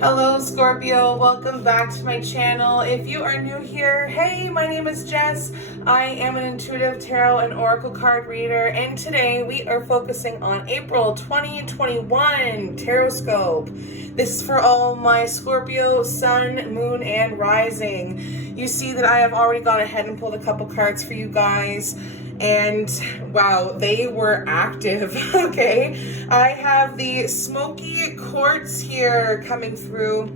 Hello Scorpio, welcome back to my channel. If you are new here, hey, my name is Jess. I am an intuitive tarot and oracle card reader, and today we are focusing on April 2021 Tarotscope. This is for all my Scorpio, Sun, Moon, and Rising. You see that I have already gone ahead and pulled a couple cards for you guys. And wow, they were active. Okay, I have the smoky quartz here coming through.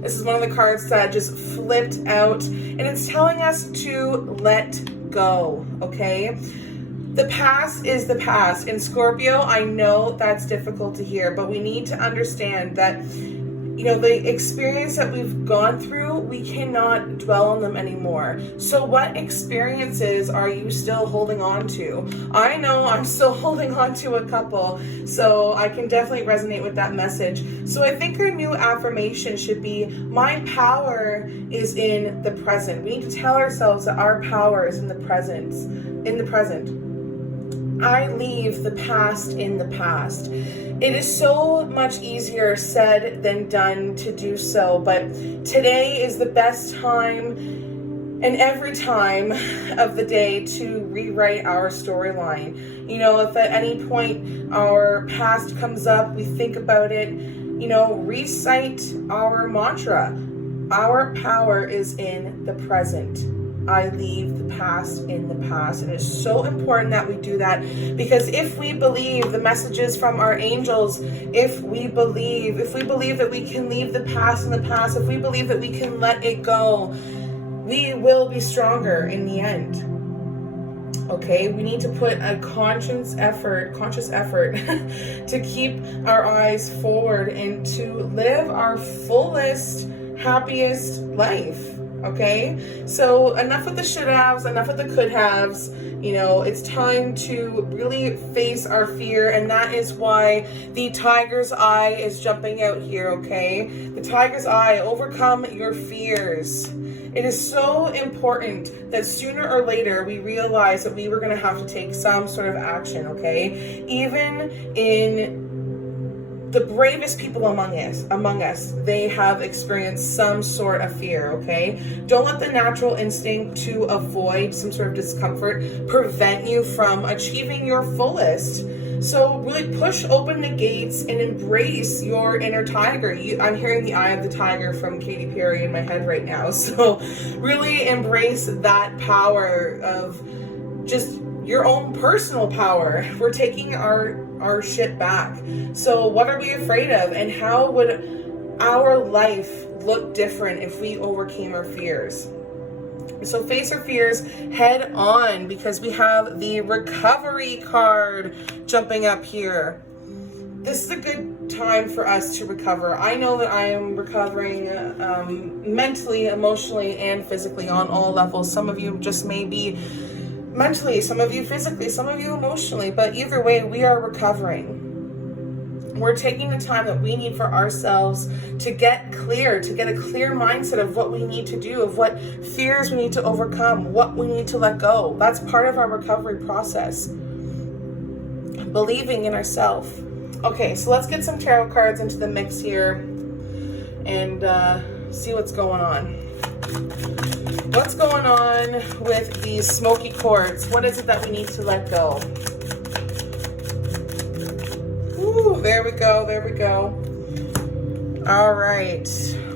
This is one of the cards that just flipped out, and it's telling us to let go. Okay, the past is the past. In Scorpio, I know that's difficult to hear, but we need to understand that, you know, the experience that we've gone through, we cannot dwell on them anymore. So what experiences are you still holding on to? I know I'm still holding on to a couple, so I can definitely resonate with that message. So I think our new affirmation should be, my power is in the present. We need to tell ourselves that our power is in the present. I leave the past in the past. It is so much easier said than done to do so, but today is the best time and every time of the day to rewrite our storyline. You know, if at any point our past comes up, we think about it, you know, recite our mantra. Our power is in the present. I leave the past in the past. And it's so important that we do that, because if we believe the messages from our angels, if we believe that we can leave the past in the past, if we believe that we can let it go, we will be stronger in the end. Okay, we need to put a conscious effort to keep our eyes forward and to live our fullest, happiest life. Okay, so enough of the should haves, enough of the could haves. You know, it's time to really face our fear, and that is why the tiger's eye is jumping out here. Okay, the tiger's eye, overcome your fears. It is so important that sooner or later we realize that we were going to have to take some sort of action. Okay, even in the bravest people among us, they have experienced some sort of fear, okay? Don't let the natural instinct to avoid some sort of discomfort prevent you from achieving your fullest. So really push open the gates and embrace your inner tiger. I'm hearing the eye of the tiger from Katy Perry in my head right now. So really embrace that power of just your own personal power. We're taking our shit back. So what are we afraid of, and how would our life look different if we overcame our fears? So face our fears head on, because we have the recovery card jumping up here. This is a good time for us to recover. I know that I am recovering mentally, emotionally, and physically on all levels. Some of you just may be mentally, some of you physically, some of you emotionally, but either way, we are recovering. We're taking the time that we need for ourselves to get clear, to get a clear mindset of what we need to do, of what fears we need to overcome, what we need to let go. That's part of our recovery process. Believing in ourselves. Okay, so let's get some tarot cards into the mix here and see what's going on. What's going on with these smoky quartz? What is it that we need to let go? Ooh, there we go, there we go. All right,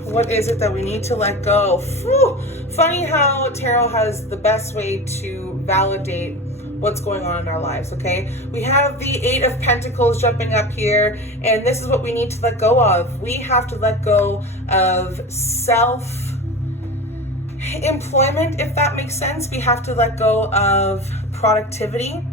what is it that we need to let go? Whew. Funny how tarot has the best way to validate what's going on in our lives, okay? We have the Eight of Pentacles jumping up here, and this is what we need to let go of. We have to let go of self-employment, if that makes sense. We have to let go of productivity.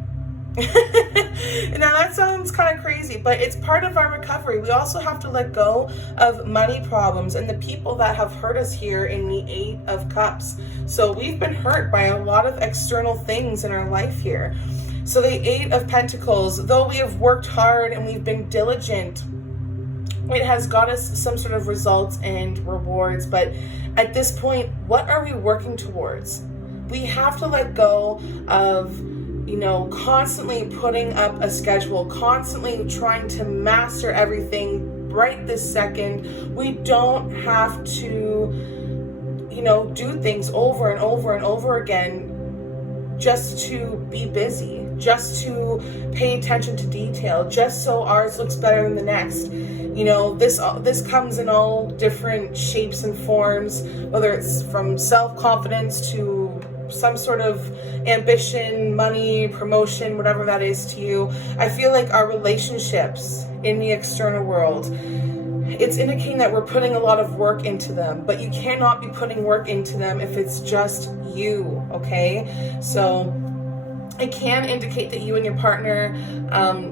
Now that sounds kind of crazy, but it's part of our recovery. We also have to let go of money problems and the people that have hurt us here in the Eight of Cups. So we've been hurt by a lot of external things in our life here. So the Eight of Pentacles, though we have worked hard and we've been diligent, it has got us some sort of results and rewards. But at this point, what are we working towards? We have to let go of, you know, constantly putting up a schedule, constantly trying to master everything, right this second. We don't have to, do things over and over and over again just to be busy, just to pay attention to detail, just so ours looks better than the next. This comes in all different shapes and forms, whether it's from self-confidence to some sort of ambition, money, promotion, whatever that is to you. I feel like our relationships in the external world, it's indicating that we're putting a lot of work into them, but you cannot be putting work into them if it's just you, okay? So it can indicate that you and your partner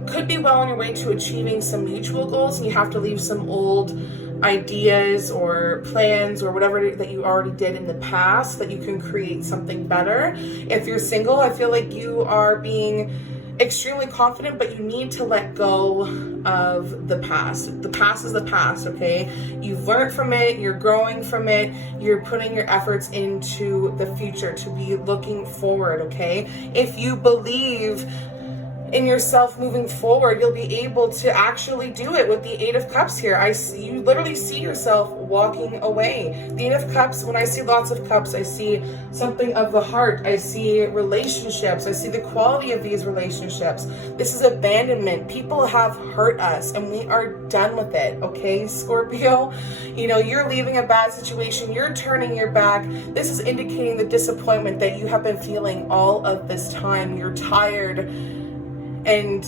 could be well on your way to achieving some mutual goals, and you have to leave some old ideas or plans or whatever that you already did in the past, that you can create something better. If you're single, I feel like you are being extremely confident, but you need to let go of the past. The past is the past, okay? You've learned from it, you're growing from it, you're putting your efforts into the future to be looking forward, okay? If you believe in yourself moving forward, you'll be able to actually do it with the Eight of Cups here. You literally see yourself walking away. The Eight of Cups, when I see lots of cups, I see something of the heart. I see relationships. I see the quality of these relationships. This is abandonment. People have hurt us and we are done with it, okay, Scorpio? You're leaving a bad situation. You're turning your back. This is indicating the disappointment that you have been feeling all of this time. You're tired and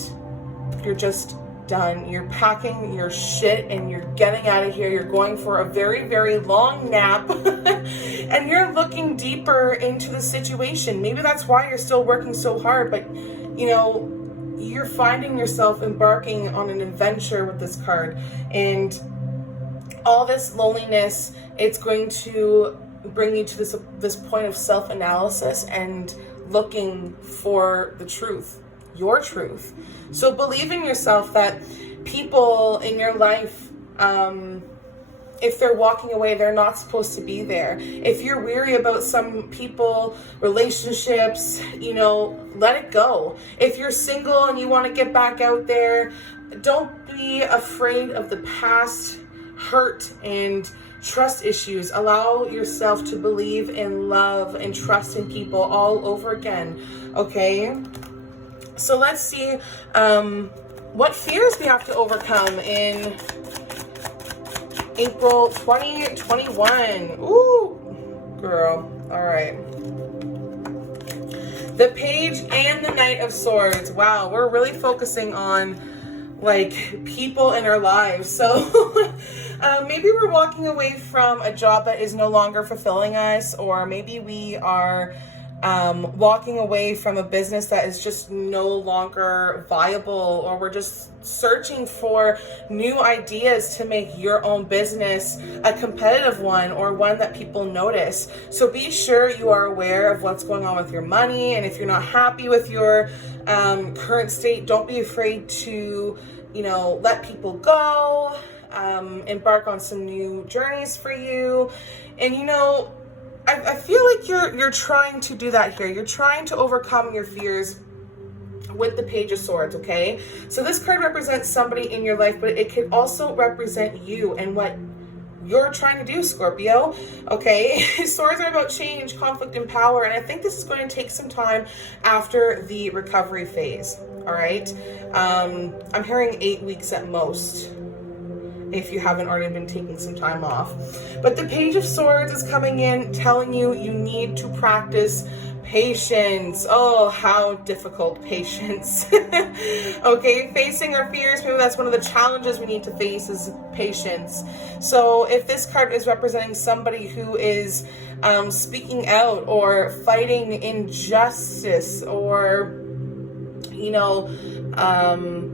you're just done. You're packing your shit and you're getting out of here. You're going for a very, very long nap and you're looking deeper into the situation. Maybe that's why you're still working so hard, but you're finding yourself embarking on an adventure with this card, and all this loneliness, it's going to bring you to this point of self-analysis and looking for the truth. Your truth. So believe in yourself that people in your life, if they're walking away, they're not supposed to be there. If you're weary about some people, relationships, let it go. If you're single and you want to get back out there, don't be afraid of the past hurt and trust issues. Allow yourself to believe in love and trust in people all over again, okay? So let's see what fears we have to overcome in April 2021. Ooh, girl. All right. The Page and the Knight of Swords. Wow, we're really focusing on people in our lives. So maybe we're walking away from a job that is no longer fulfilling us, or maybe we are walking away from a business that is just no longer viable, or we're just searching for new ideas to make your own business a competitive one, or one that people notice. So be sure you are aware of what's going on with your money, and if you're not happy with your current state, don't be afraid to let people go, embark on some new journeys for you. And I feel like you're trying to do that here. You're trying to overcome your fears with the Page of Swords, okay? So this card represents somebody in your life, but it could also represent you and what you're trying to do, Scorpio, okay? Swords are about change, conflict, and power, and I think this is going to take some time after the recovery phase, all right? I'm hearing 8 weeks at most, if you haven't already been taking some time off. But the Page of Swords is coming in telling you need to practice patience. Oh, how difficult patience. Okay, facing our fears, maybe that's one of the challenges we need to face, is patience. So if this card is representing somebody who is speaking out or fighting injustice, or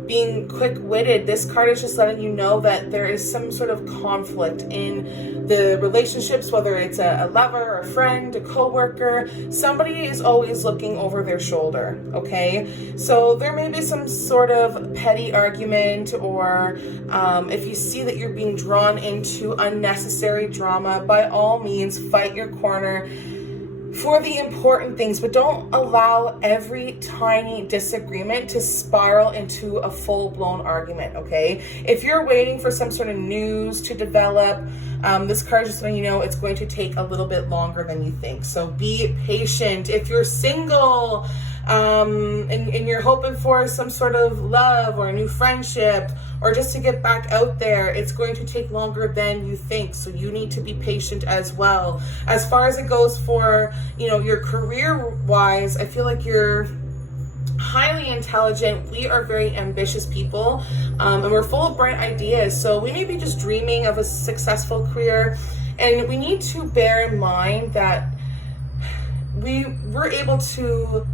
being quick-witted, this card is just letting you know that there is some sort of conflict in the relationships, whether it's a lover, a friend, a co-worker. Somebody is always looking over their shoulder, okay? So there may be some sort of petty argument, or if you see that you're being drawn into unnecessary drama, by all means, fight your corner. for the important things, but don't allow every tiny disagreement to spiral into a full-blown argument, okay? If you're waiting for some sort of news to develop, this card is just letting you know it's going to take a little bit longer than you think. So be patient. If you're single, and you're hoping for some sort of love or a new friendship or just to get back out there, it's going to take longer than you think. So you need to be patient as well. As far as it goes for, your career wise, I feel like you're highly intelligent. We are very ambitious people, and we're full of bright ideas. So we may be just dreaming of a successful career, and we need to bear in mind that we're able to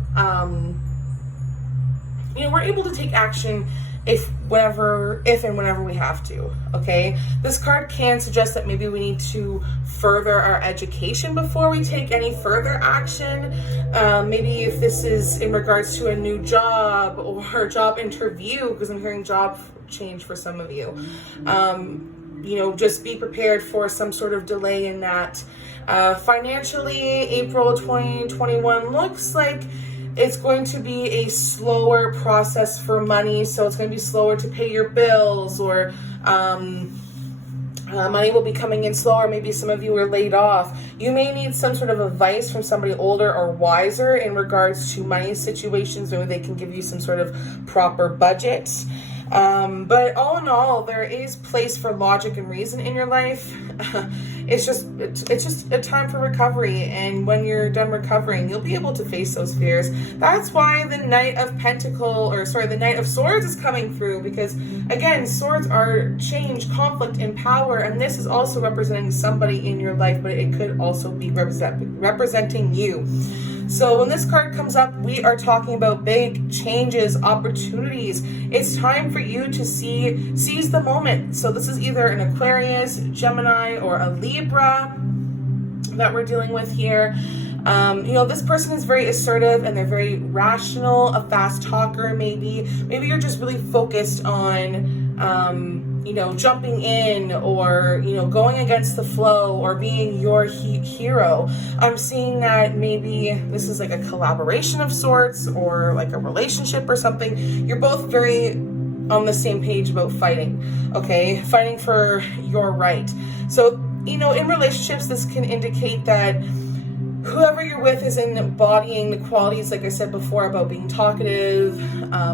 we're able to take action if and whenever we have to, okay? This card can suggest that maybe we need to further our education before we take any further action. Maybe if this is in regards to a new job or a job interview, because I'm hearing job change for some of you. Just be prepared for some sort of delay in that. Financially, April 2021 looks like it's going to be a slower process for money. So it's going to be slower to pay your bills, or money will be coming in slower. Maybe some of you are laid off. You may need some sort of advice from somebody older or wiser in regards to money situations. Maybe they can give you some sort of proper budget. But all in all, there is place for logic and reason in your life. It's just a time for recovery, and when you're done recovering, you'll be able to face those fears. That's why the Knight of Swords is coming through, because again, swords are change, conflict, and power, and this is also representing somebody in your life, but it could also be representing you. So when this card comes up, we are talking about big changes, opportunities. It's time for you to seize the moment. So this is either an Aquarius, Gemini, or a Libra that we're dealing with here. This person is very assertive and they're very rational, a fast talker maybe. Maybe you're just really focused on jumping in, or going against the flow, or being your hero. I'm seeing that maybe this is like a collaboration of sorts, or like a relationship or something. You're both very on the same page about fighting, okay? Fighting for your right. So, in relationships, this can indicate that whoever you're with is embodying the qualities, like I said before, about being talkative,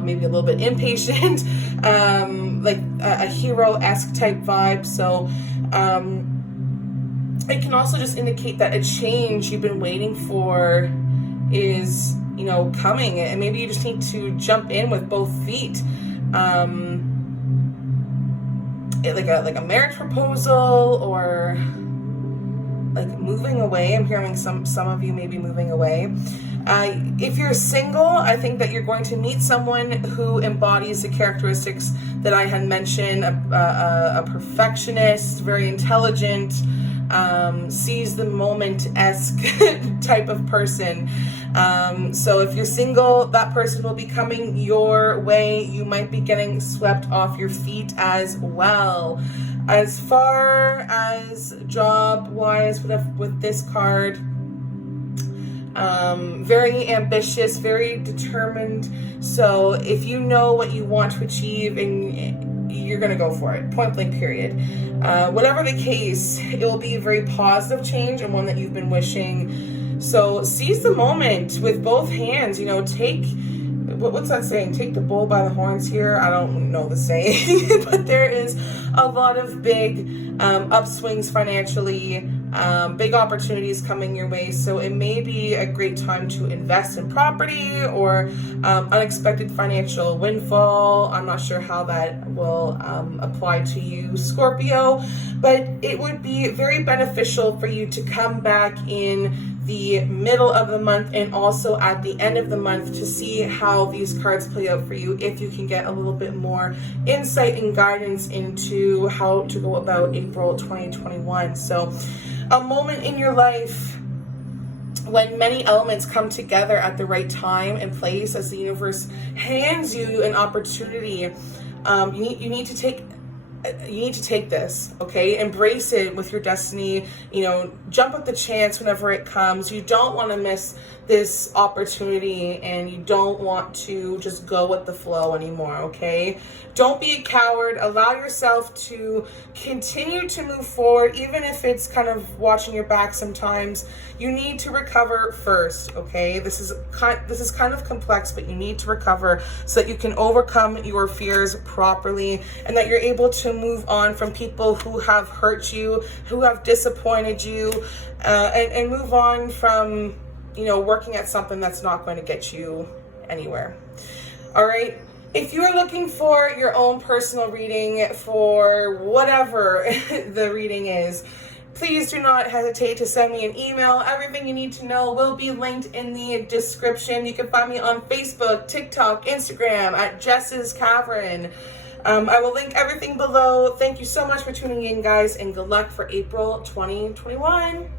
maybe a little bit impatient, like a hero-esque type vibe. So it can also just indicate that a change you've been waiting for is, coming, and maybe you just need to jump in with both feet. Like a marriage proposal, or like moving away. I'm hearing some of you may be moving away. If you're single, I think that you're going to meet someone who embodies the characteristics that I had mentioned, a perfectionist, very intelligent, seize the moment-esque type of person. So if you're single, that person will be coming your way. You might be getting swept off your feet as well. As far as job-wise with this card, very ambitious, very determined. So if you know what you want to achieve, and you're going to go for it, point blank period. Whatever the case, it will be a very positive change, and one that you've been wishing. So seize the moment with both hands. What's that saying? Take the bull by the horns here. I don't know the saying, but there is a lot of big upswings financially, big opportunities coming your way. So it may be a great time to invest in property, or unexpected financial windfall. I'm not sure how that will apply to you, Scorpio, but it would be very beneficial for you to come back in the middle of the month and also at the end of the month to see how these cards play out for you, if you can get a little bit more insight and guidance into how to go about April 2021. So a moment in your life when many elements come together at the right time and place, as the universe hands you an opportunity. You need to take you need to take this, okay? Embrace it with your destiny. You know, jump at the chance whenever it comes. You don't want to miss this opportunity, and you don't want to just go with the flow anymore, okay? Don't be a coward. Allow yourself to continue to move forward, even if it's kind of watching your back sometimes. You need to recover first, okay? This is kind of complex, but you need to recover so that you can overcome your fears properly, and that you're able to move on from people who have hurt you, who have disappointed you, and move on from, you know, working at something that's not going to get you anywhere. All right. If you are looking for your own personal reading for whatever the reading is, please do not hesitate to send me an email. Everything you need to know will be linked in the description. You can find me on Facebook, TikTok, Instagram at jessscavern. I will link everything below. Thank you so much for tuning in, guys, and good luck for April 2021.